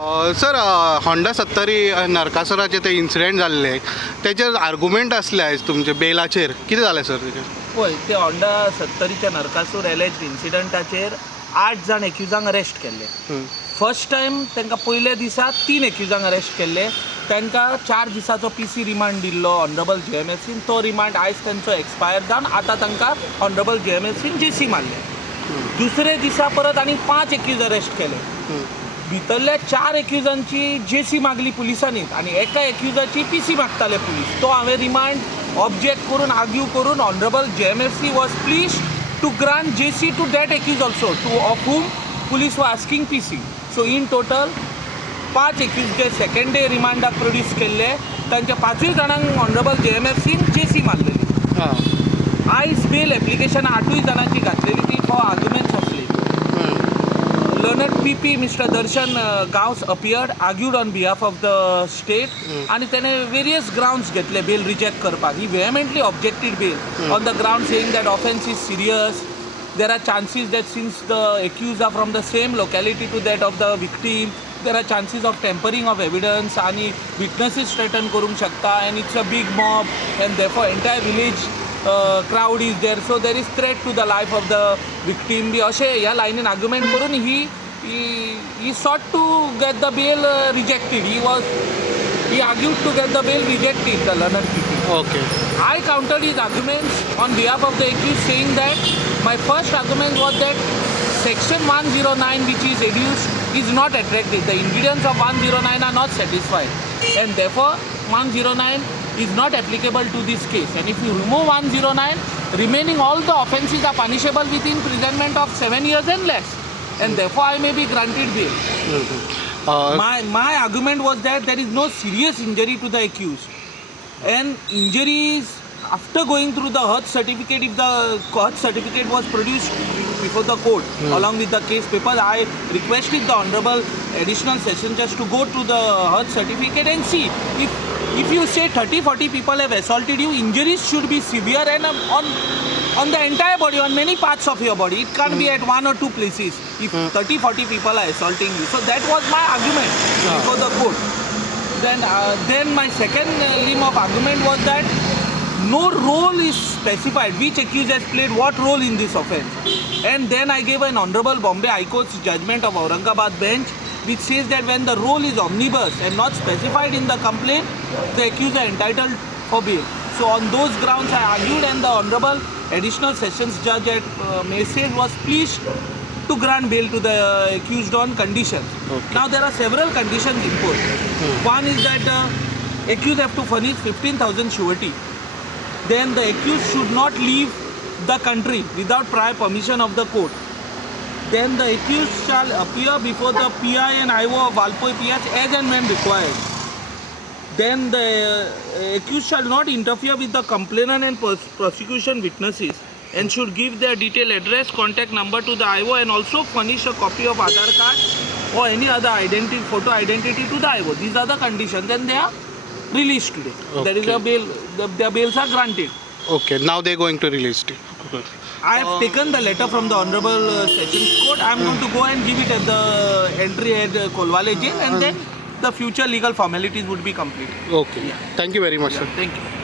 Sir Honda 70 नरकासुराचे ते incident जाल्ले तेचेर आर्गुमेंट असले आयज तुमचे बेलाचेर कितें जालें सर तेचेर? पळय ते होंडा 70च्या नरकासूर एलेज इन्सिडंटाचेर 8 जाण एक्युजांक अरेस्ट केल्ले. फर्स्ट टायम तांकां पयल्या दिसा 3 एक्युजांक अरेस्ट केल्ले. तांकां 4 दिसाचो PC रिमांड दिल्लो ऑनरेबल JMFCन. तो रिमांड आयज तांचो एक्सपायर जावन आतां तांकां ऑनरेबल JMFCन JC मारले. दुसरे दिसा परत आनी 5 एक्यूज अरेस्ट केले. भितरल्या 4 एक्युजांची JC मागली पुलिसांनी आनी एका एक्युजाची PC मागताले पुलीस. तो हांवें रिमांड ऑब्जेक्ट करून आर्ग्यू करून honourable JMFC was pleased to grant JC to that accused also to of whom police were asking PC. So in total 5 accused जे सेकंड डे रिमांडाक प्रोड्यूस केल्ले तांच्या 5 जाणांक ऑनरेबल JMFCन JC मारलेली. आयज बेल एप्लिकेशन 8 जाणांची घातलेली ती for arguments of slave. Learned PP Mr. Darshan Gaus appeared, argued on behalf of the state, and then various grounds घेतले bail reject करपाक. He vehemently objected bail on the ground saying that offence is serious. There are chances that since the accused are from the same locality to that of the victim, there are chances of tampering of evidence आणि witnesses threaten करूंक शकता, and it's a big mob and therefore entire village crowd is there, so there is threat to the life of the victim. बी अशें ह्या लायनीन argument करून he sought to get the bail rejected. He argued to get the bail rejected, the learned PP. Okay. I countered his arguments on behalf of the accused, saying that my first argument was that section 109 which is adduced is not attractive. The ingredients of 109 are not satisfied, and therefore 109 is not applicable to this case. And if you remove 109, remaining all the offences are punishable with imprisonment of 7 years and less, and therefore I may be granted bail. My argument was that there is no serious injury to the accused, and injuries after going through the Hertz certificate, if the Hertz certificate was produced before the court along with the case papers, I requested the honorable additional session judge to go to the Hertz certificate and see if you say 30-40 people have assaulted you, injuries should be severe and on the entire body, on many parts of your body. It can't be at 1 or 2 places if 30-40 people are assaulting you. So that was my argument before the court. Then my second limb of argument was that no role is specified, which accused has played what role in this offence. And then I gave an honorable Bombay High Court's judgment of Aurangabad bench which says that when the role is omnibus and not specified in the complaint, the accused are entitled for bail. So on those grounds I argued, and the honorable additional sessions judge at Message was pleased to grant bail to the accused on conditions. Okay. Now there are several conditions imposed. One is that accused have to furnish 15,000 surety. Then the accused should not leave the country without prior permission of the court. Then the accused shall appear before the PI and IO of Valpoi PH as and when required. Then the accused shall not interfere with the complainant and prosecution witnesses, and should give their detailed address, contact number to the IO, and also furnish a copy of Aadhaar card or any other photo identity to the IO. These are the conditions, and they are released today. Okay. There is a bail. Their bails are granted. Okay. Now they are going to release it. I have taken the letter from the Honorable Sessions Court. I am going to go and give it at the entry at Kolwale jail, and then the future legal formalities would be completed. Okay. Yeah. Thank you very much, sir. Thank you.